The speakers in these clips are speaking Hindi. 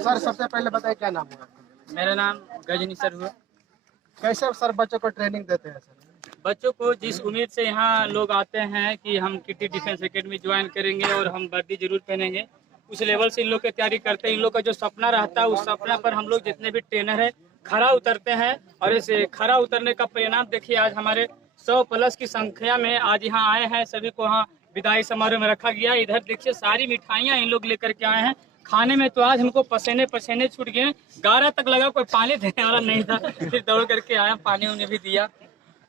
सर सबसे पहले बताइए क्या नाम है? मेरा नाम गजनी सर हुआ। कैसे सर बच्चों को ट्रेनिंग देते हैं सर? बच्चों को जिस उम्मीद से यहाँ लोग आते हैं कि हम किटी डिफेंस एकेडमी ज्वाइन करेंगे और हम वर्दी जरूर पहनेंगे, उस लेवल से इन लोग की तैयारी करते हैं। इन लोग का जो सपना रहता है उस सपना पर हम लोग जितने भी ट्रेनर है खरा उतरते हैं। और इस खरा उतरने का परिणाम देखिए, आज हमारे 100+ की संख्या में आज यहाँ आए हैं। सभी को यहाँ विदाई समारोह में रखा गया। इधर देखिए सारी मिठाइयाँ इन लोग लेकर के आए हैं। खाने में तो आज हमको पसीने पसीने छूट गए, 11 तक लगा, कोई पानी देने वाला नहीं था। फिर दौड़ करके आया, पानी उन्हें भी दिया।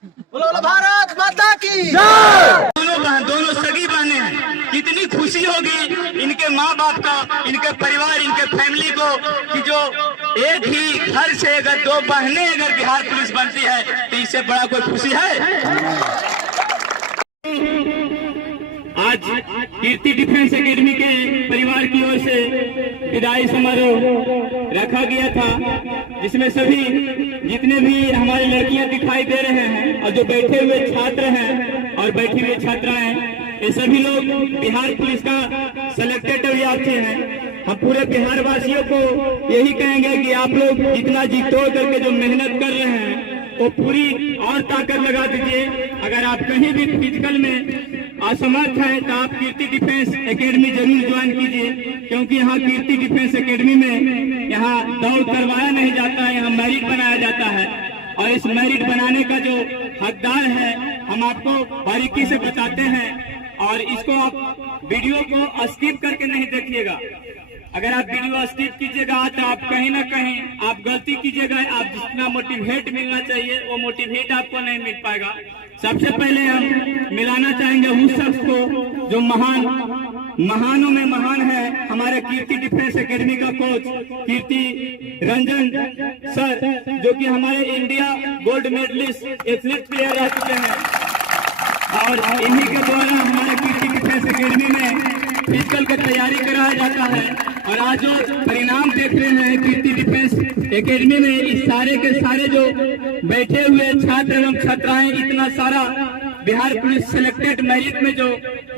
बोलो भारत माता की दोनों सगी बहने हैं। कितनी खुशी होगी इनके माँ बाप का, इनके परिवार, इनके फैमिली को कि जो एक ही घर से अगर 2 बहनें अगर बिहार पुलिस बनती है तो इससे बड़ा कोई खुशी है। आज कीर्ति डिफेंस एकेडमी के परिवार की ओर से विदाई समारोह रखा गया था, जिसमें सभी जितने भी हमारे लड़कियां दिखाई दे रहे हैं और जो बैठे हुए छात्र हैं और बैठी हुई छात्राएं हैं, ये सभी लोग बिहार पुलिस का सिलेक्टेड अभ्यर्थी हैं। हम पूरे बिहार वासियों को यही कहेंगे कि आप लोग जितना जी तोड़ करके जो मेहनत कर रहे हैं वो पूरी और ताकत लगा दीजिए। अगर आप कहीं भी फिजिकल में असमर्थ है तो आप कीर्ति डिफेंस एकेडमी जरूर ज्वाइन कीजिए, क्योंकि यहाँ कीर्ति डिफेंस एकेडमी में यहाँ दौड़ करवाया नहीं जाता है, यहाँ मेरिट बनाया जाता है। और इस मेरिट बनाने का जो हकदार है हम आपको बारीकी से बताते हैं। और इसको आप वीडियो को स्किप करके नहीं देखिएगा। अगर आप वीडियो स्किप कीजिएगा तो आप कहीं ना कहीं आप गलती कीजिएगा। आप जितना मोटिवेट मिलना चाहिए वो मोटिवेट आपको नहीं मिल पाएगा। सबसे पहले हम मिलाना चाहेंगे उस शख्स को जो महानों में महान है, हमारे कीर्ति डिफेंस एकेडमी का कोच कीर्ति रंजन सर, जो कि हमारे India gold medallist athlete player रह चुके हैं। और इन्हीं के द्वारा हमारे कीर्ति डिफेंस एकेडमी में फिजिकल की तैयारी कराया जाता है। और आज जो परिणाम देख रहे हैं कीर्ति डिफेंस एकेडमी में, इस सारे के सारे जो बैठे हुए छात्र एवं छात्राएं, इतना सारा बिहार पुलिस सिलेक्टेड मेरिट में जो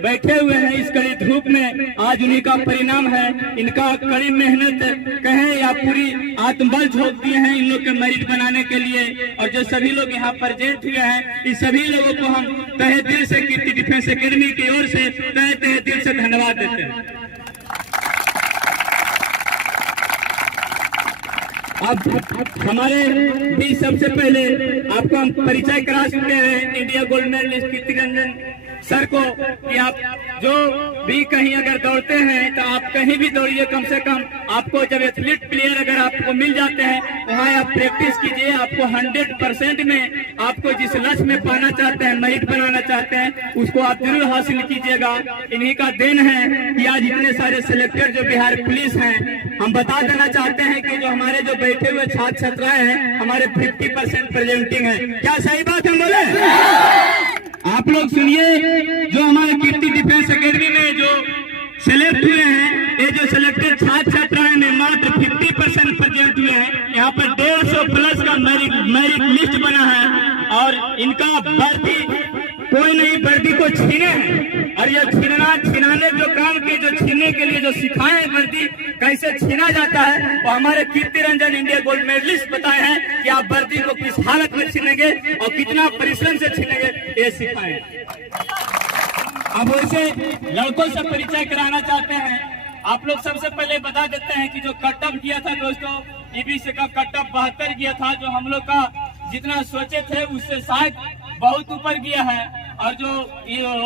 बैठे हुए हैं इस कड़ी धूप में, आज उन्हीं का परिणाम है। इनका कड़ी मेहनत कहें या पूरी आत्मबल झोंक दिए हैं इन लोग के मेरिट बनाने के लिए। और जो सभी लोग यहाँ प्रेजेंट हुए हैं, इस सभी लोगों को हम तहे दिल से कीर्ति डिफेंस एकेडमी की ओर से तहे दिल से धन्यवाद देते हैं। अब हमारे भी सबसे पहले आपको हम परिचय करा चुके हैं इंडिया गोल्ड मेडलिस्ट कीर्ति रंजन सर को, कि आप जो भी कहीं अगर दौड़ते हैं तो आप कहीं भी दौड़िए, कम से कम आपको जब एथलीट प्लेयर अगर आपको मिल जाते हैं वहाँ आप प्रैक्टिस कीजिए। आपको 100% में आपको जिस लक्ष्य में पाना चाहते हैं, मेरिट बनाना चाहते हैं, उसको आप जरूर हासिल कीजिएगा। इन्हीं का देन है कि आज इतने सारे सिलेक्टेड जो बिहार पुलिस हैं। हम बता देना चाहते हैं कि जो हमारे जो बैठे हुए छात्र छात्राएं हैं हमारे 50% प्रेजेंटिंग है। क्या सही बात हम बोले? आप लोग सुनिए, जो हमारे कीर्ति डिफेंस एकेडमी में जो सिलेक्ट हुए हैं, ये जो सिलेक्टेड छात्र छात्राएं में मात्र 50% प्रेजेंट हुए हैं। यहाँ पर 150+ का मेरिट लिस्ट बना है और इनका वर्दी कोई नहीं वर्दी को छीने हैं। और ये छीनाने जो काम की, जो छीनने के लिए जो सिखाए वर्दी कैसे छीना जाता है, वो हमारे कीर्ति रंजन इंडिया गोल्ड मेडलिस्ट बताए हैं कि आप वर्दी को किस हालत में छीनेंगे और कितना परिश्रम से छीनेंगे, ये सिखाए। अब वैसे लड़कों से परिचय कराना चाहते हैं। आप लोग सबसे पहले बता देते हैं कि जो कटअप किया था दोस्तों, ईबीसी का कटअप 72 किया था। जो हम लोग का जितना सोचे थे उससे शायद बहुत ऊपर गया है। और जो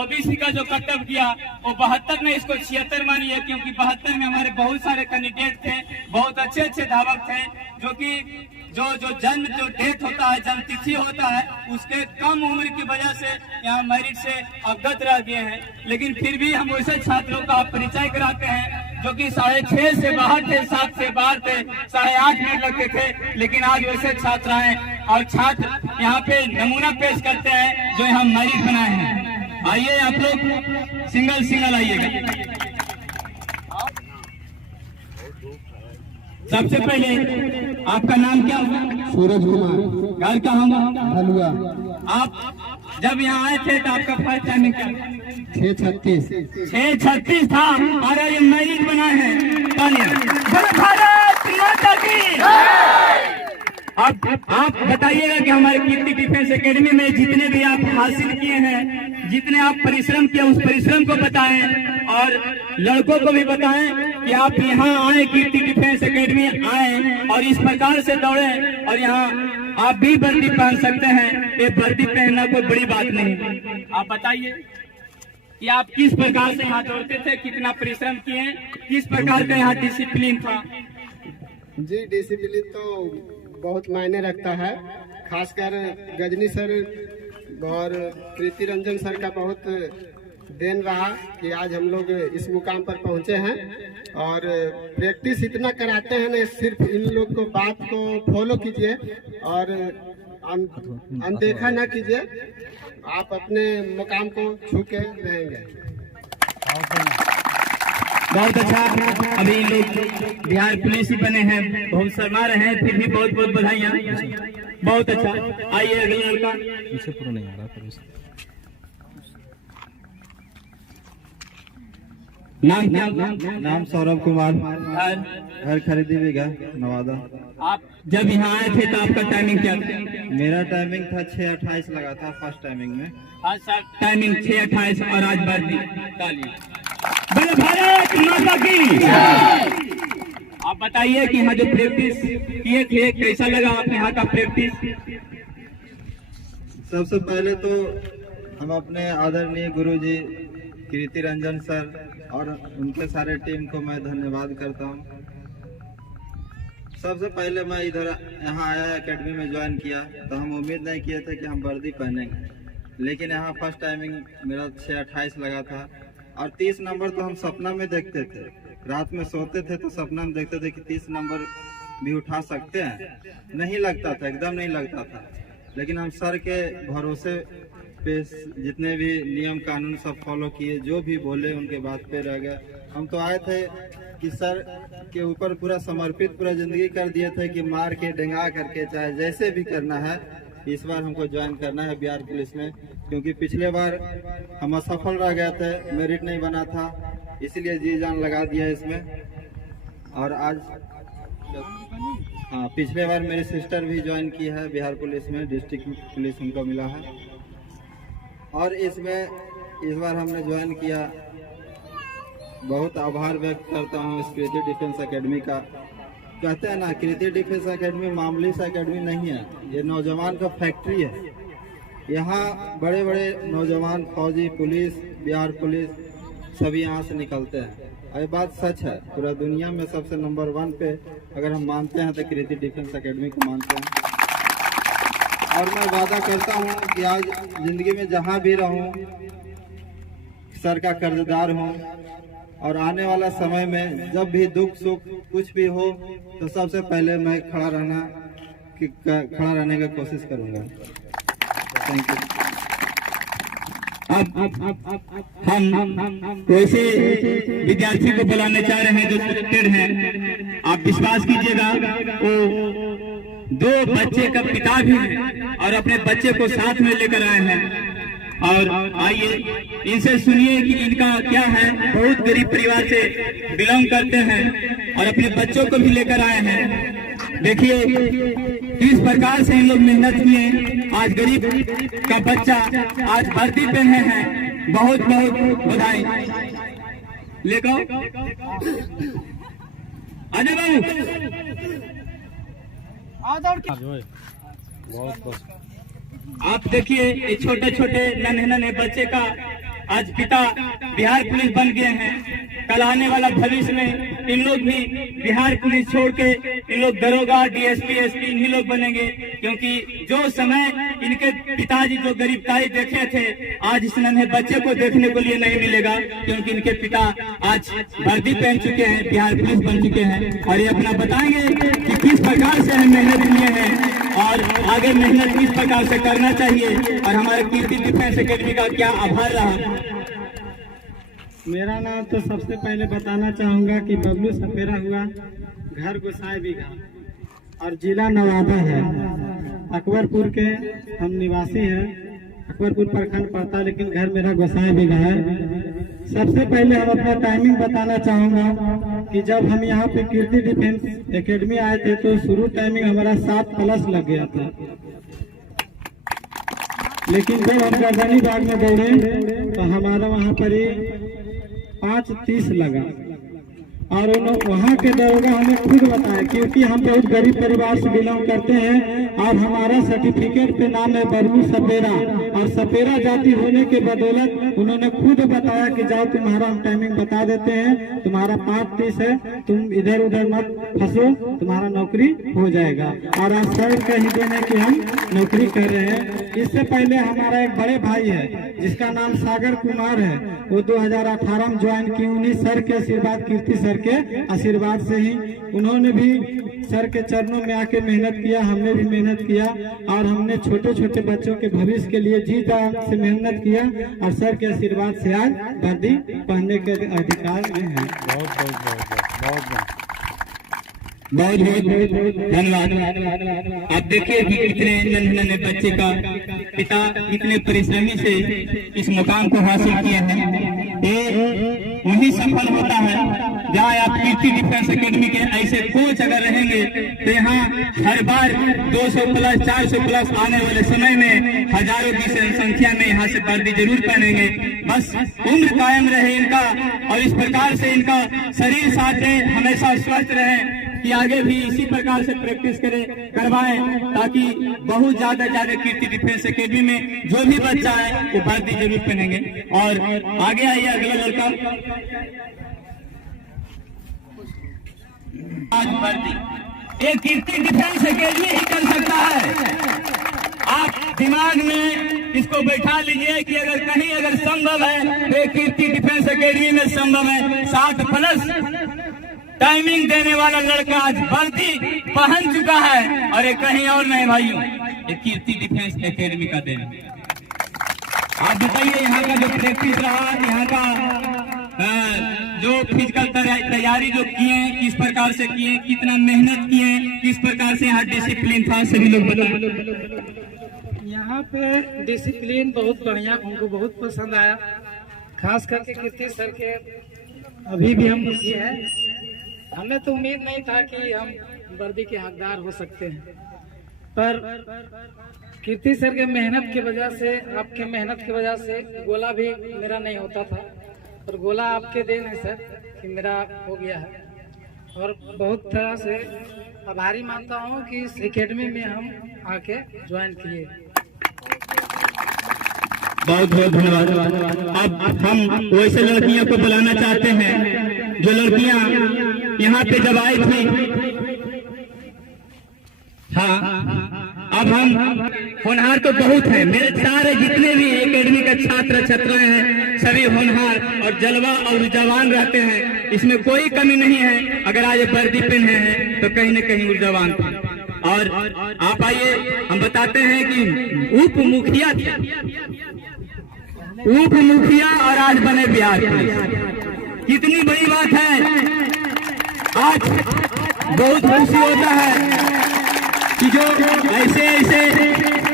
ओबीसी का जो कटअप किया वो 72 में, इसको 76 मानिए, क्योंकि 72 में हमारे बहुत सारे कैंडिडेट थे, बहुत अच्छे अच्छे धावक थे, जो कि जो जन्म जो डेट होता है, जन्म तिथि होता है, उसके कम उम्र की वजह से यहाँ मेरिट से अवगत रह गए हैं। लेकिन फिर भी हम वैसे छात्रों का परिचय कराते हैं जो कि 6:30 से बाहर थे, 7 से बाहर थे, 8:30 मिनट लगते थे। लेकिन आज वैसे छात्राएं और छात्र यहाँ पे नमूना पेश करते हैं जो यहाँ मेरिट बनाए हैं। आइए आप लोग सिंगल आइएगा। सबसे पहले आपका नाम क्या होगा? सूरज कुमार। घर कहाँ होगा? हलुआ। आप जब यहाँ आए थे तो आपका फर्स्ट टाइमिंग क्या? 6:36। 6:36 था और ये मैरिज बनाए हैं। भारत माता की। अब आप बताइएगा कि हमारे कीर्ति डिफेंस एकेडमी में जितने भी आप हासिल किए हैं, जितने आप परिश्रम किए, उस परिश्रम को बताएं और लड़कों को भी बताएं कि आप यहाँ आए, कीर्ति डिफेंस एकेडमी आए और इस प्रकार से दौड़े और यहाँ आप भी वर्दी पहन सकते हैं। ये वर्दी पहनना कोई बड़ी बात नहीं। आप बताइए कि आप किस प्रकार से यहाँ दौड़ते थे, कितना परिश्रम किए, किस प्रकार का यहाँ डिसिप्लिन था? जी, डिसिप्लिन तो बहुत मायने रखता है। खासकर गजनी सर और कृति रंजन सर का बहुत देन रहा कि आज हम लोग इस मुकाम पर पहुंचे हैं। और प्रैक्टिस इतना कराते हैं ना, सिर्फ इन लोग को बात को फॉलो कीजिए और अनदेखा ना कीजिए, आप अपने मुकाम को छू के रहेंगे। बहुत अच्छा। अभी लोग बिहार पुलिस ही बने हैं, बहुत शर्मा रहे हैं, फिर भी बहुत बहुत बधाइयाँ। बहुत अच्छा। आइए अगला लड़का। पीछे पूरा नहीं आ रहा नाम क्या? नाम सौरभ कुमार। घर खरीदी बिगा नवादा। आप जब यहाँ आए थे तो आपका टाइमिंग क्या था? मेरा टाइमिंग था 6:28 लगा था फर्स्ट टाइमिंग में। आज सर टाइमिंग 6:28 और आज वर्दी ताली। बोलो भारत माता की। आप बताइए कि यहाँ जो प्रैक्टिस किए थे कैसा लगा आपने यहाँ का प्रैक्टिस? सबसे पहले तो हम अपने आदरणीय गुरुजी कृति रंजन सर और उनके सारे टीम को मैं धन्यवाद करता हूँ। सबसे पहले मैं इधर यहाँ आया, एकेडमी में ज्वाइन किया तो हम उम्मीद नहीं किए थे कि हम वर्दी पहनेंगे, लेकिन यहाँ फर्स्ट टाइमिंग मेरा 6:28 लगा था। और 30 नंबर तो हम सपना में देखते थे, रात में सोते थे तो सपना में देखते थे कि 30 नंबर भी उठा सकते हैं। नहीं लगता था, एकदम नहीं लगता था, लेकिन हम सर के भरोसे पे जितने भी नियम कानून सब फॉलो किए, जो भी बोले उनके बात पे रह गए। हम तो आए थे कि सर के ऊपर पूरा समर्पित पूरा जिंदगी कर दिए थे कि मार के डेंगा करके चाहे जैसे भी करना है, इस बार हमको ज्वाइन करना है बिहार पुलिस में। क्योंकि पिछले बार हम असफल रह गए थे, मेरिट नहीं बना था, इसलिए जी जान लगा दिया इसमें। और आज हाँ, पिछले बार मेरी सिस्टर भी ज्वाइन की है बिहार पुलिस में, डिस्ट्रिक्ट पुलिस उनको मिला है। और इसमें इस बार हमने ज्वाइन किया। बहुत आभार व्यक्त करता हूँ इस कृति डिफेंस एकेडमी का। कहते हैं ना, कृति डिफेंस एकेडमी मामूली सा एकेडमी नहीं है, ये नौजवान का फैक्ट्री है। यहाँ बड़े बड़े नौजवान फौजी, पुलिस, बिहार पुलिस सभी यहाँ से निकलते हैं। और ये बात सच है, पूरा दुनिया में सबसे नंबर 1 पे अगर हम मानते हैं तो कृति डिफेंस एकेडमी को मानते हैं। और मैं वादा करता हूँ कि आज जिंदगी में जहाँ भी रहूँ सर का कर्जदार हूँ, और आने वाला समय में जब भी दुख सुख कुछ भी हो तो सबसे पहले मैं खड़ा रहने की कोशिश करूँगा। Thank you. अब हम वैसे विद्यार्थी को बुलाने चाह रहे हैं जो सिलेक्टेड हैं। आप विश्वास कीजिएगा, वो 2 बच्चे का पिता भी है और अपने बच्चे को साथ में लेकर आए हैं। और आइए इनसे सुनिए कि इनका क्या है। बहुत गरीब परिवार से बिलोंग करते हैं और अपने बच्चों को भी लेकर आए हैं। देखिए किस प्रकार से इन लोग मेहनत किए, आज गरीब का बच्चा आज वर्दी पहने हैं। बहुत बहुत बधाई। लेको अजय बाबू, आप देखिए ये छोटे छोटे नन्हे नन्हे बच्चे का आज पिता बिहार पुलिस बन गए हैं। कल आने वाला भविष्य में इन लोग भी बिहार पुलिस छोड़ के इन लोग दरोगा, डीएसपी, एसपी इन्हीं लोग बनेंगे। क्योंकि जो समय इनके पिताजी जो गरीबताई देखे थे, आज इस नन्हे बच्चे को देखने को लिए नहीं मिलेगा। क्योंकि इनके पिता आज वर्दी पहन चुके हैं, बिहार पुलिस बन चुके हैं और ये अपना बताएंगे कि किस प्रकार से हम मेहनत किए हैं और आगे मेहनत किस प्रकार से करना चाहिए और हमारे कीर्ति डिफेंस एकेडमी का क्या आभार रहा। मेरा नाम तो सबसे पहले बताना चाहूँगा कि बबलू सपेरा हुआ, घर गोसाई बीघा और जिला नवादा है। अकबरपुर के हम निवासी हैं। अकबरपुर प्रखंड पड़ता है, लेकिन घर मेरा गोसाई बीघा है। सबसे पहले हम अपना टाइमिंग बताना चाहूँगा कि जब हम यहाँ पे कीर्ति डिफेंस एकेडमी आए थे तो शुरू टाइमिंग हमारा 7+ लग गया था, लेकिन जब हम गर्दनी बाग में दौड़े तो हमारा वहाँ पर ही 5:30 लगा। और वहाँ के दरोगा हमें खुद बताया, क्योंकि हम बहुत गरीब परिवार से बिलोंग करते हैं और हमारा सर्टिफिकेट पे नाम है बरमू सपेरा, और सपेरा जाति होने के बदौलत उन्होंने खुद बताया कि जाओ तुम्हारा हम टाइमिंग बता देते हैं, तुम्हारा 5:30 है, तुम इधर उधर मत फंसो, तुम्हारा नौकरी हो जाएगा। और आज सर कह देने की हम नौकरी कर रहे हैं। इससे पहले हमारा एक बड़े भाई है जिसका नाम सागर कुमार है, वो 2018 में ज्वाइन की। उन्हीं सर के आशीर्वाद, कीर्ति सर के आशीर्वाद से ही उन्होंने भी सर के चरणों में आके मेहनत किया, हमने भी मेहनत किया और हमने छोटे छोटे बच्चों के भविष्य के लिए जी जान से मेहनत किया और सर के आशीर्वाद से आज वर्दी पहनने के अधिकार में है। बहुत धन्यवाद। आप देखिए कि कितने नन्हे बच्चे का पिता कितने परिश्रमी से इस मुकाम को हासिल किए हैं। ये वही सफल होता है जहाँ आप कीर्ति डिफेंस एकेडमी के ऐसे कोच अगर रहेंगे तो यहाँ हर बार 200+ 400+ आने वाले समय में हजारों की संख्या में यहाँ से वर्दी जरूर पहनेंगे। बस उम्र कायम रहे इनका और इस प्रकार से इनका शरीर साथ रहे, हमेशा स्वस्थ रहे कि आगे भी इसी प्रकार से प्रैक्टिस करवाएं, ताकि बहुत ज्यादा कीर्ति डिफेंस एकेडमी में जो भी बच्चा है वो वर्दी जरूर पहनेंगे। और आगे आइए अगला लड़का। आज वर्दी एक कीर्ति डिफेंस एकेडमी ही कर सकता है। आप दिमाग में इसको बैठा लीजिए कि अगर संभव है तो कीर्ति डिफेंस एकेडमी में संभव है। 60+ टाइमिंग देने वाला लड़का आज वर्दी पहन चुका है और ये कहीं और नहीं भाइयों, ये कीर्ति डिफेंस एकेडमी का देन। आप बताइए यहाँ का जो प्रैक्टिस रहा, यहाँ का जो फिजिकल तैयारी जो किए, किस प्रकार से किए, कितना मेहनत किए, किस प्रकार से यहाँ डिसिप्लिन था, सभी लोग बताएं। यहाँ पे डिसिप्लिन बहुत बढ़िया, हमको बहुत पसंद आया। खास करके कीर्ति सर के अभी भी हम खुशी है। हमें तो उम्मीद नहीं था कि हम वर्दी के हकदार हो सकते हैं, पर कीर्ति सर के मेहनत की वजह से, आपके मेहनत की वजह से गोला भी मेरा नहीं होता था, और गोला आपके देन है सर कि मेरा हो गया है। और बहुत तरह से आभारी मानता हूँ कि इस एकेडमी में हम आके ज्वाइन किए। बहुत बहुत धन्यवाद। अब हम वैसे लड़कियों को बुलाना चाहते हैं जो लड़कियां यहाँ पे जब आई थी। हाँ, अब हम होनहार तो बहुत है, मेरे सारे जितने भी एकेडमी के छात्र छात्राएं हैं सभी होनहार और जलवा और ऊर्जावान रहते हैं, इसमें कोई कमी नहीं है। अगर आज वर्दी पहने हैं तो कहीं न कहीं ऊर्जावान थे। और आप आइए, हम बताते हैं कि उप मुखिया और आज बने बिहार पुलिस। कितनी बड़ी बात है। आज बहुत खुशी होता है कि जो ऐसे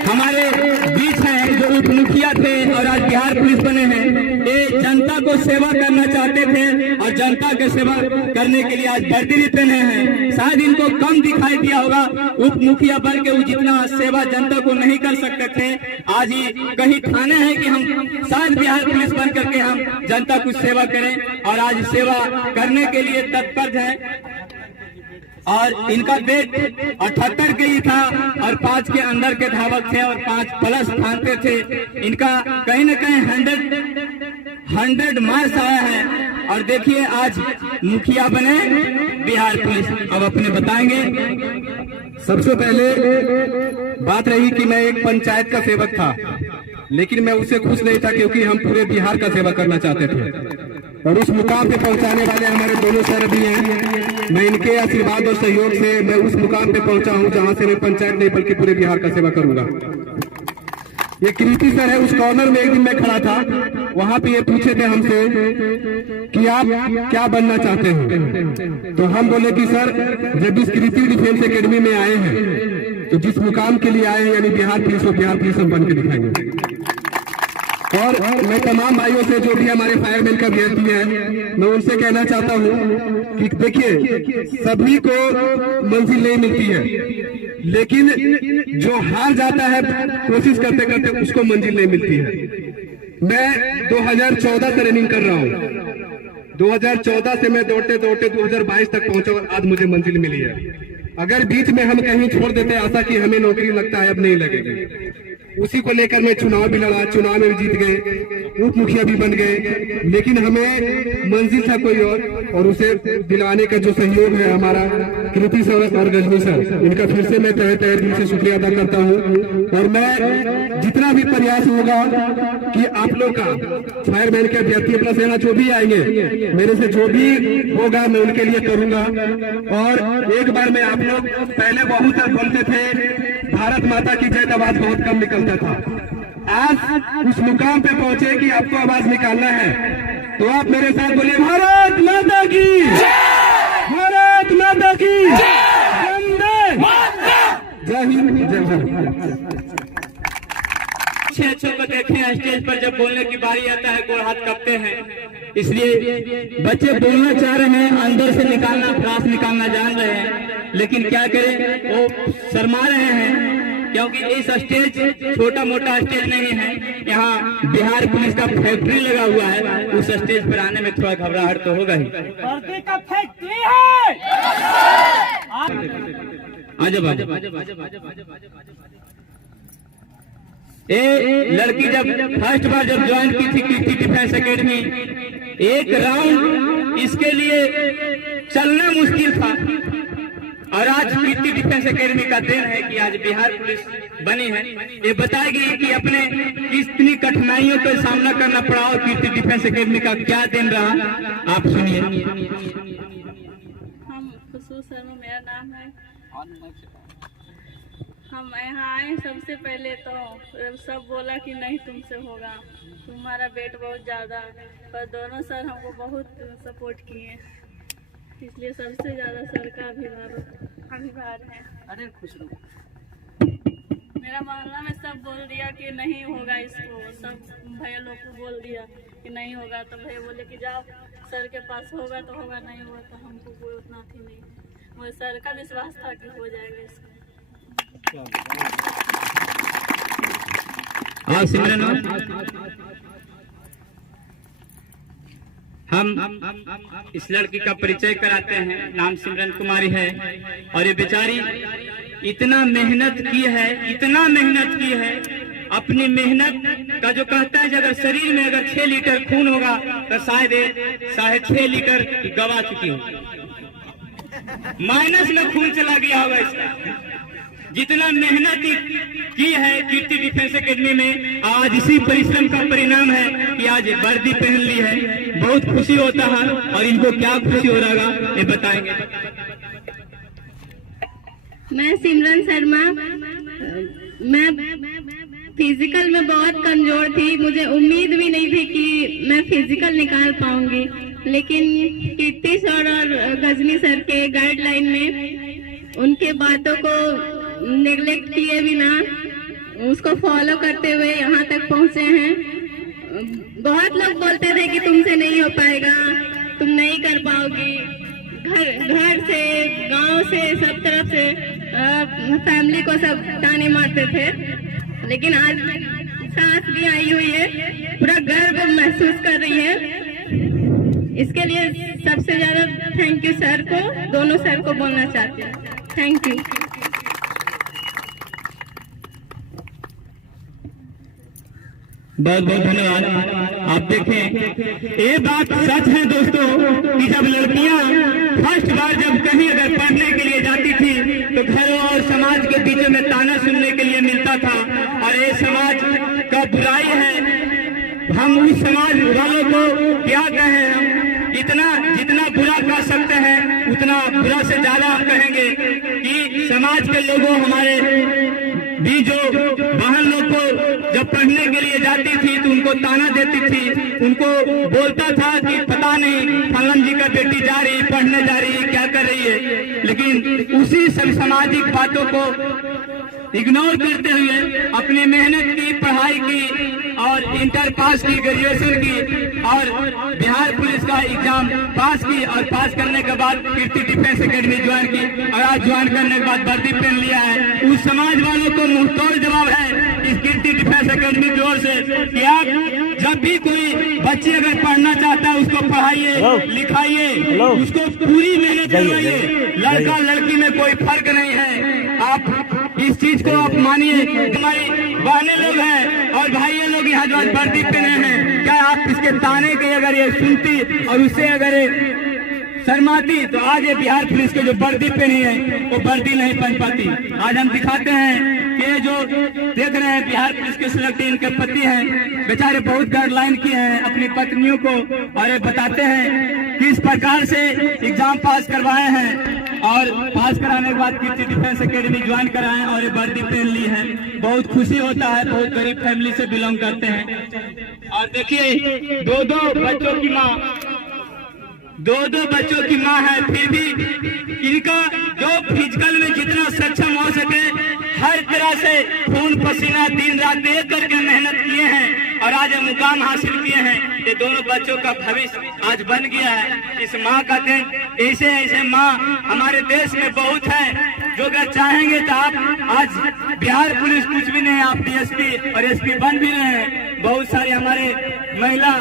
हमारे बीच हैं जो उप मुखिया थे और आज बिहार पुलिस बने हैं, ये जनता को सेवा करना चाहते थे और जनता के सेवा करने के लिए आज वर्दी भी पहने हैं। शायद इनको कम दिखाई दिया होगा, उप मुखिया बन के वो जितना सेवा जनता को नहीं कर सकते थे, आज ही कहीं ठाने हैं कि हम शायद बिहार पुलिस बन करके हम जनता को सेवा करें और आज सेवा करने के लिए तत्पर है। और इनका वेट 78 के ही था और 5 के अंदर के धावक थे और 5+ फानते थे। इनका कहीं न कहीं 100 मार्क्स आया है। और देखिए आज मुखिया बने बिहार पुलिस। अब अपने बताएंगे। सबसे पहले बात रही कि मैं एक पंचायत का सेवक था, लेकिन मैं उससे खुश नहीं था क्योंकि हम पूरे बिहार का सेवा करना चाहते थे और उस मुकाम पे पहुंचाने वाले हमारे दोनों सर भी हैं। मैं इनके आशीर्वाद और सहयोग से मैं उस मुकाम पे पहुंचा हूं जहां से मैं पंचायत नहीं बल्कि पूरे बिहार का सेवा करूंगा। ये कृति सर है, उस कॉर्नर में एक दिन मैं खड़ा था, वहां पे ये पूछे थे हमसे कि आप क्या बनना चाहते हो। तो हम बोले कि सर जब इस कृति डिफेंस एकेडमी में आए हैं तो जिस मुकाम के लिए आए हैं यानी बिहार पुलिस और बिहार पुलिस हम बन के दिखाएंगे। और मैं तमाम भाइयों से जो भी हमारे फायरमैन का अभ्यर्थी है, मैं उनसे कहना चाहता हूँ कि देखिए सभी को मंजिल नहीं मिलती है, लेकिन जो हार जाता है कोशिश करते करते उसको मंजिल नहीं मिलती है। मैं 2014 से रनिंग कर रहा हूँ, 2014 से मैं दौड़ते दौड़ते 2022 तक पहुंचा और आज मुझे मंजिल मिली है। अगर बीच में हम कहीं छोड़ देते आशा कि हमें नौकरी लगता है अब नहीं लगेगी, उसी को लेकर मैं चुनाव भी लड़ा, चुनाव में भी जीत गए, उप मुखिया भी बन गए, लेकिन हमें मंजिल था कोई और उसे दिलाने का जो सहयोग है हमारा कृति सर और गजनी सर, इनका फिर से मैं तहे तहे दिल से शुक्रिया अदा करता हूँ। और मैं जितना भी प्रयास होगा कि आप लोग का फायरमैन के अभ्यर्थी अपना सेना जो भी आएंगे, मेरे से जो भी होगा मैं उनके लिए करूंगा। और एक बार में आप लोग पहले बहुत बोलते थे भारत माता की जय, आवाज बहुत कम निकलता था, आज उस मुकाम पे पहुंचे कि आपको आवाज निकालना है, तो आप मेरे साथ बोलिए भारत माता की, भारत माता की, जय हिंद, जय भारत। अच्छे को देखें, स्टेज पर जब बोलने की बारी आता है गोड़ हाथ कांपते हैं, इसलिए बच्चे बोलना चाह रहे हैं, अंदर से निकालना फ्रास निकालना जान रहे हैं, लेकिन क्या करें वो शर्मा रहे हैं, क्योंकि इस स्टेज छोटा मोटा स्टेज नहीं है, यहाँ बिहार पुलिस का फैक्ट्री लगा हुआ है, उस स्टेज पर आने में थोड़ा घबराहट तो होगा ही। वर्दी का फैक्ट्री है। ए लड़की जब फर्स्ट बार जब ज्वाइन की थी कृति डिफेंस एकेडमी, एक राउंड इसके लिए चलना मुश्किल था, और आज कृति डिफेंस एकेडमी का देन है कि आज बिहार पुलिस बनी है। ये बताएगी कि अपने कितनी कठिनाइयों का सामना करना पड़ा और कृति डिफेंस एकेडमी का क्या देन रहा, आप सुनिए। हम खुशबू शर्मा मेरा नाम है। हम यहाँ आए सबसे पहले तो सब बोला कि नहीं तुमसे होगा, तुम्हारा वेट बहुत ज़्यादा, पर दोनों सर हमको बहुत सपोर्ट किए, इसलिए सबसे ज़्यादा सर का अभिभार है। अरे खुश रहो। मेरा मोहल्ला में सब बोल दिया कि नहीं होगा इसको, सब भैया लोग को बोल दिया कि नहीं होगा, तो भैया बोले कि जाओ सर के पास होगा तो होगा, नहीं हुआ तो हमको कोई उतना थी नहीं, मुझे सर का विश्वास था कि हो जाएगा इसको। और सिमरन हम इस लड़की का परिचय कराते हैं, नाम सिमरन कुमारी है, और ये बेचारी इतना मेहनत की है, इतना मेहनत की है, अपनी मेहनत का जो कहता है अगर शरीर में अगर 6 लीटर खून होगा तो शायद 6.5 लीटर गवा चुकी हो, माइनस में खून चला गया होगा इसका। जितना मेहनत की है कीर्ति डिफेंस एकेडमी में, आज इसी परिश्रम का परिणाम है कि आज वर्दी पहन ली है। बहुत खुशी होता है, और इनको क्या खुशी हो रहा है ये बताएंगे। मैं सिमरन शर्मा, मैं फिजिकल में बहुत कमजोर थी, मुझे उम्मीद भी नहीं थी कि मैं फिजिकल निकाल पाऊंगी, लेकिन कीर्ति सर और गजनी सर के गाइडलाइन में उनके बातों को नेग्लेक्ट किए बिना उसको फॉलो करते हुए यहाँ तक पहुँचे हैं। बहुत लोग बोलते थे कि तुमसे नहीं हो पाएगा, तुम नहीं कर पाओगी, घर से गांव से सब तरफ से फैमिली को सब ताने मारते थे, लेकिन आज सास भी आई हुई है, पूरा गर्व महसूस कर रही है। इसके लिए सबसे ज्यादा थैंक यू सर को, दोनों सर को बोलना चाहती हूँ, थैंक यू। बहुत बहुत धन्यवाद। आप देखें ये बात सच है दोस्तों कि जब लड़कियां फर्स्ट बार जब कहीं अगर पढ़ने के लिए जाती थी तो घरों और समाज के बीच में ताना सुनने के लिए मिलता था, और ये समाज का बुराई है। हम उस समाज वालों को क्या कहें, हम जितना बुरा कर सकते हैं उतना बुरा से ज्यादा हम कहेंगे कि समाज के लोगों हमारे भी जो बहन लोग को जब पढ़ने के लिए जाती थी तो उनको ताना देती थी, उनको बोलता था कि पता नहीं फलन जी का बेटी जा रही, पढ़ने जा रही है, क्या कर रही है। लेकिन उसी सब सामाजिक बातों को इग्नोर करते हुए अपनी मेहनत की, पढ़ाई की और इंटर पास की, ग्रेजुएशन की और बिहार पुलिस का एग्जाम पास की और पास करने के बाद कीर्ति डिफेंस एकेडमी ज्वाइन की और आज ज्वाइन करने के बाद वर्दी पहन लिया है। उस समाज वालों को मुंहतोड़ जवाब है इस कीर्ति डिफेंस एकेडमी की ओर से कि आप जब भी कोई बच्चे अगर पढ़ना चाहता है उसको पढ़ाइए, लिखाइए, उसको पूरी मेहनत करवाइए। लड़का लड़की में कोई फर्क नहीं है। आप इस चीज को आप मानिए। हमारी बहने लोग हैं और भाई लोग यहाँ जो आज वर्दी पहने हैं, क्या आप इसके ताने के अगर ये सुनती और उससे अगर शर्माती तो आज ये बिहार पुलिस के जो वर्दी पहनी है वो वर्दी नहीं पहन पाती। आज हम दिखाते हैं कि ये जो देख रहे हैं बिहार पुलिस के सिलेक्टी इनके पति हैं, बेचारे बहुत गाइडलाइन किए हैं अपनी पत्नियों को और ये बताते हैं किस प्रकार से एग्जाम पास करवाए हैं और पास कराने के बाद कीर्ति डिफेंस एकेडमी ज्वाइन कराए और ये वर्दी पहन ली है। बहुत खुशी होता है, बहुत गरीब फैमिली से बिलोंग करते हैं। और देखिए दो बच्चों की माँ है, फिर भी इनका जो फिजिकल में जितना सक्षम हो सके हर तरह से खून पसीना दिन रात एक करके मेहनत किए हैं और आज मुकाम हासिल किए हैं। ये दोनों बच्चों का भविष्य आज बन गया है। इस माँ का दिन, ऐसे ऐसे माँ हमारे देश में बहुत है जो अगर चाहेंगे तो आप आज बिहार पुलिस कुछ भी नहीं, आप डीएसपी और एसपी बन भी रहे हैं। बहुत सारे हमारे महिला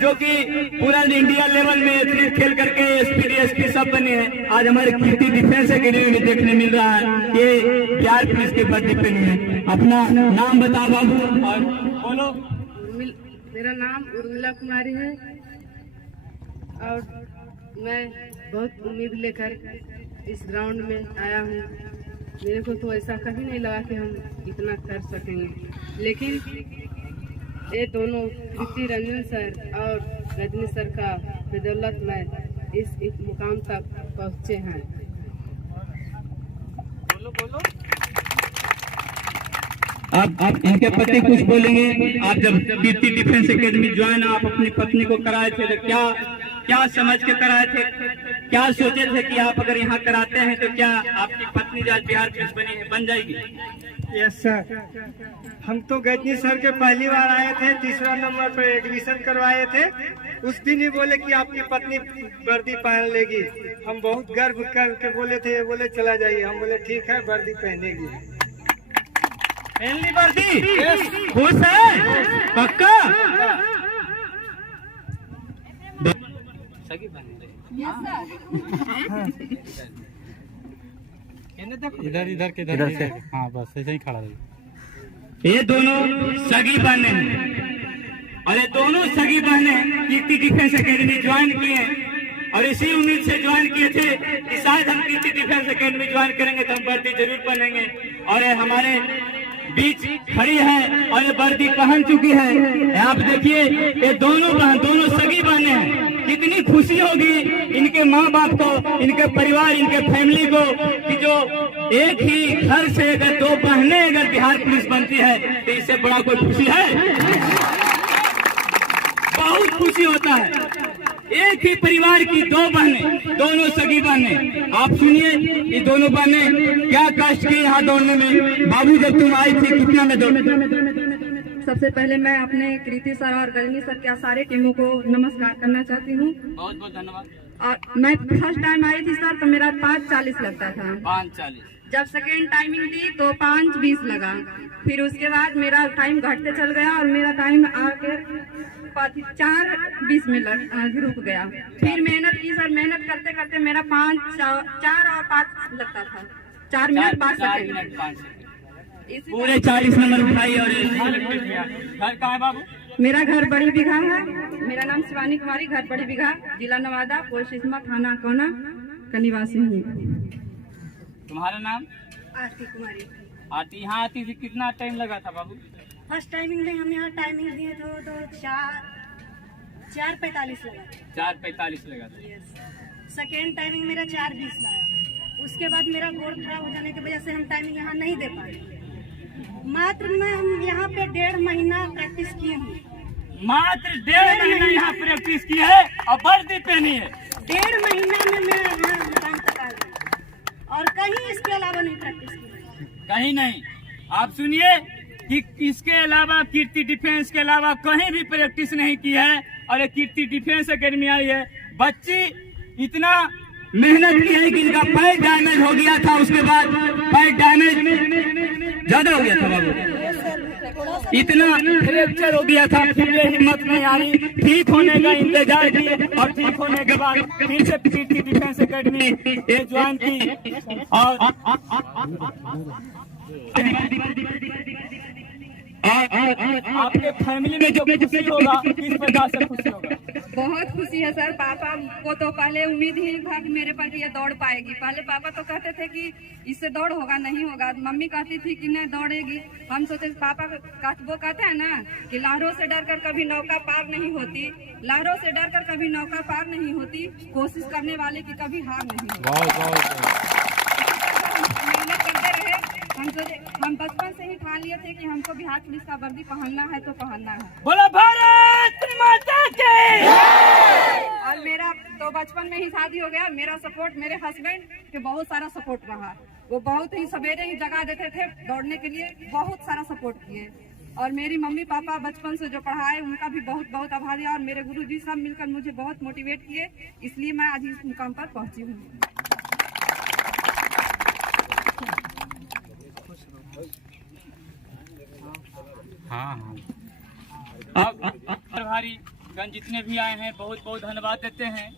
जो कि पूरा इंडिया लेवल में एथलीट खेल करके एसपी डीएसपी सब बने हैं। आज हमारे कीर्ति डिफेंस एकेडमी में देखने मिल रहा है ये बिहार पुलिस के वर्दी पहनी है। अपना नाम बता बाबू और बोलो। मेरा नाम उर्मिला कुमारी है और मैं बहुत उम्मीद लेकर इस ग्राउंड में आया हूँ। मेरे को तो ऐसा कभी नहीं लगा कि हम इतना कर सकेंगे, लेकिन ये दोनों कीर्ति रंजन सर और रजनी सर का बदौलत में इस मुकाम तक पहुँचे हैं। बोलो। आप इनके पति कुछ बोलेंगे। आप जब कीर्ति डिफेंस एकेडमी ज्वाइन आप अपनी पत्नी को कराए थे तो क्या समझ के कराए थे, क्या सोचे थे कि आप अगर यहाँ कराते हैं तो क्या आपकी पत्नी जो आज बिहार पुलिस बन जाएगी? यस सर, हम तो गजनी सर के पहली बार आए थे, तीसरा नंबर पर एडमिशन करवाए थे। उस दिन ही बोले कि आपकी पत्नी वर्दी पहन लेगी। हम बहुत गर्व करके बोले थे, बोले चला जाइए। हम बोले ठीक है, वर्दी पहनेगी। पहली वर्दी खुश है पक्का? इधर से हाँ बस ऐसे ही खड़ा रही। ये दोनों सगी बहने हैं और ये दोनों सगी बहने कीर्ति डिफेंस एकेडमी ज्वाइन किए हैं और इसी उम्मीद से ज्वाइन किए थे कि शायद हम कीर्ति डिफेंस एकेडमी ज्वाइन करेंगे तो हम वर्दी जरूर पहनेंगे। और ये हमारे बीच खड़ी है और ये वर्दी पहन चुकी है। आप देखिए ये दोनों सगी बहने हैं। कितनी खुशी होगी इनके माँ बाप को, इनके परिवार, इनके फैमिली को कि जो एक ही घर से अगर दो बहनें अगर बिहार पुलिस बनती है तो इससे बड़ा कोई खुशी है? बहुत खुशी होता है। एक ही परिवार की दो बहनें, दोनों सगी बहनें। आप सुनिए ये दोनों बहनें क्या कष्ट की यहाँ दौड़ने में। बाबू जब तुम आई थी कितना में दौड़े? सबसे पहले मैं अपने कृति सर और रजनी सर के सारे टीमों को नमस्कार करना चाहती हूँ। बहुत बहुत धन्यवाद। और मैं फर्स्ट टाइम आई थी सर तो मेरा 5:40 लगता था। 5:40। जब सेकेंड टाइमिंग दी तो 5:20 लगा। फिर उसके बाद मेरा टाइम घटते चल गया और मेरा टाइम आकर 4:20 में रुक गया। फिर मेहनत की सर, मेहनत करते करते मेरा 4 और 5 लगता था। 4 मिनट 5 सेकंड। पूरे 40 नंबर उठाई और घर कहाँ है बाबू? मेरा घर बड़ी बिघा है। मेरा नाम शिवानी कुमारी, घर बड़ी बिघा, जिला नवादा, पोस्ट इस्मा, थाना कोना का निवासी हूँ। तुम्हारा नाम? आरती कुमारी। आती यहाँ आती थी, कितना टाइम लगा था बाबू? फर्स्ट टाइमिंग में हम यहाँ टाइमिंग दिए तो 4:45 लगा। 4:45 लगा था। सेकेंड टाइमिंग मेरा 4:20 लगा। उसके बाद मेरा गोड़ खराब हो जाने की वजह से हम टाइमिंग यहाँ नहीं दे पाए। मात्र मैं यहाँ पे 1.5 महीना प्रैक्टिस किए हूँ। मात्र 1.5 महीना यहाँ प्रैक्टिस की है और वर्दी पहनी है। 1.5 महीना में मैं यहाँ मुकाम तक आ गई और कहीं इसके अलावा नहीं प्रैक्टिस की। कहीं नहीं। आप सुनिए कि इसके अलावा कीर्ति डिफेंस के अलावा कहीं भी प्रैक्टिस नहीं की है और ये कीर्ति डिफेंस एकेडमी आई है। बच्ची इतना मेहनत की है कि इनका पैर डैमेज हो गया था, उसके बाद पैर डैमेज ज्यादा हो गया था बाबू, इतना फ्रैक्चर हो गया था, फिर ये हिम्मत नहीं आ रही, ठीक होने का इंतजार किए और ठीक होने के बाद फिर से कीर्ति डिफेंस एकेडमी ये ज्वाइन की। और आपके फैमिली में जो खुशी होगा किस प्रकार से खुशी होगा? बहुत खुशी है सर। पापा को तो पहले उम्मीद ही था कि मेरे पर ये दौड़ पाएगी। पहले पापा तो कहते थे कि इससे दौड़ होगा नहीं होगा, मम्मी कहती थी कि नहीं दौड़ेगी। हम सोचे पापा वो कहते हैं ना कि लहरों से डरकर कभी नौका पार नहीं होती, लहरों से डरकर कभी नौका पार नहीं होती, कोशिश करने वाले की कभी हार नहीं होती। मेहनत करते रहे। हम बचपन से ही ठान लिए थे कि हमको बिहार पुलिस का वर्दी पहनना है तो पहनना है। बोलो भारत माता की। और मेरा तो बचपन में ही शादी हो गया। मेरा सपोर्ट मेरे हस्बैंड के बहुत सारा सपोर्ट रहा। वो बहुत ही सवेरे ही जगा देते थे दौड़ने के लिए, बहुत सारा सपोर्ट किए। और मेरी मम्मी पापा बचपन से जो पढ़ाए उनका भी बहुत बहुत आभारी है। और मेरे गुरुजी सब मिलकर मुझे बहुत मोटिवेट किए, इसलिए मैं आज इस मुकाम पर पहुंची हूँ। अब प्रभारी गण जितने भी आए हैं बहुत बहुत धन्यवाद देते हैं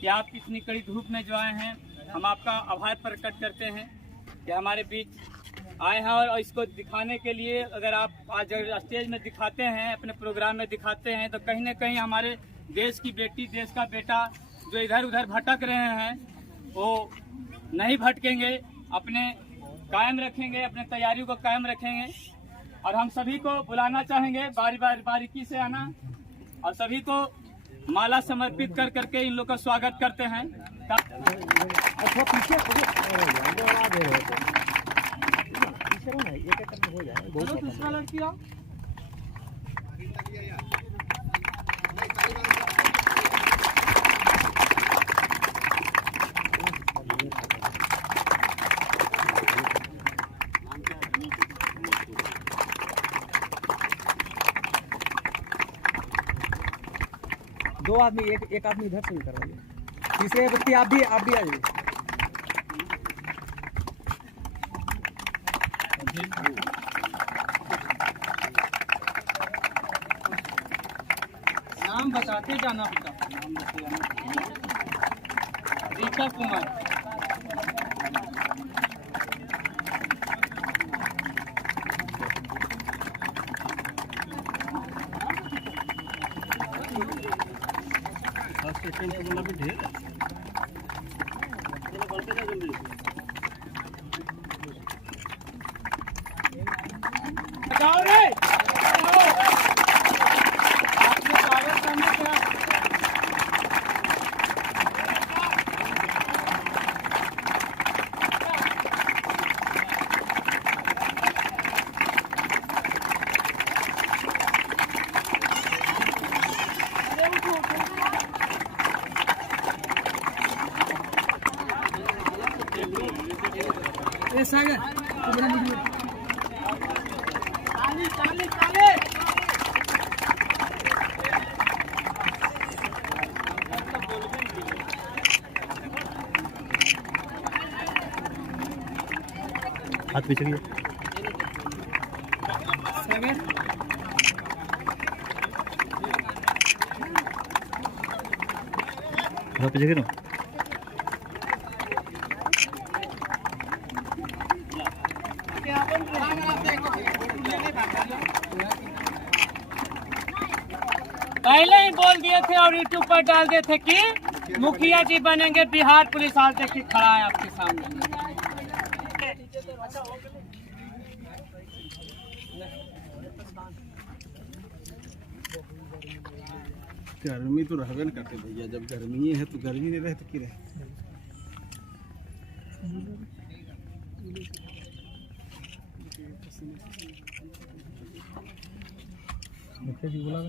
कि आप इतनी कड़ी धूप में जो आए हैं। हम आपका आभार प्रकट करते हैं कि हमारे बीच आए हैं और इसको दिखाने के लिए अगर आप आज स्टेज में दिखाते हैं, अपने प्रोग्राम में दिखाते हैं, तो कहीं ना कहीं हमारे देश की बेटी, देश का बेटा जो इधर उधर भटक रहे हैं वो नहीं भटकेंगे, अपने कायम रखेंगे, अपने तैयारियों को कायम रखेंगे। और हम सभी को बुलाना चाहेंगे बारीकी से आना और सभी को माला समर्पित कर करके इन लोग का स्वागत करते हैं। दूसरा लड़की आओ। दो आदमी, एक आदमी इधर से करवाइए, तीसरे व्यक्ति आप भी आ जाइए। नाम बताते जाना बेटा। रीता कुमार। हाथ पीछे की पीछे गिरो। पहले ही बोल दिए थे और यूट्यूब पर डाल दिए थे कि मुखिया जी बनेंगे बिहार पुलिस। हाल देखिए खड़ा है आपके सामने। गर्मी तो रहबे न करते भैया, जब गर्मी है तो गर्मी नहीं रहे तो की रहे। मुखिया जी बोला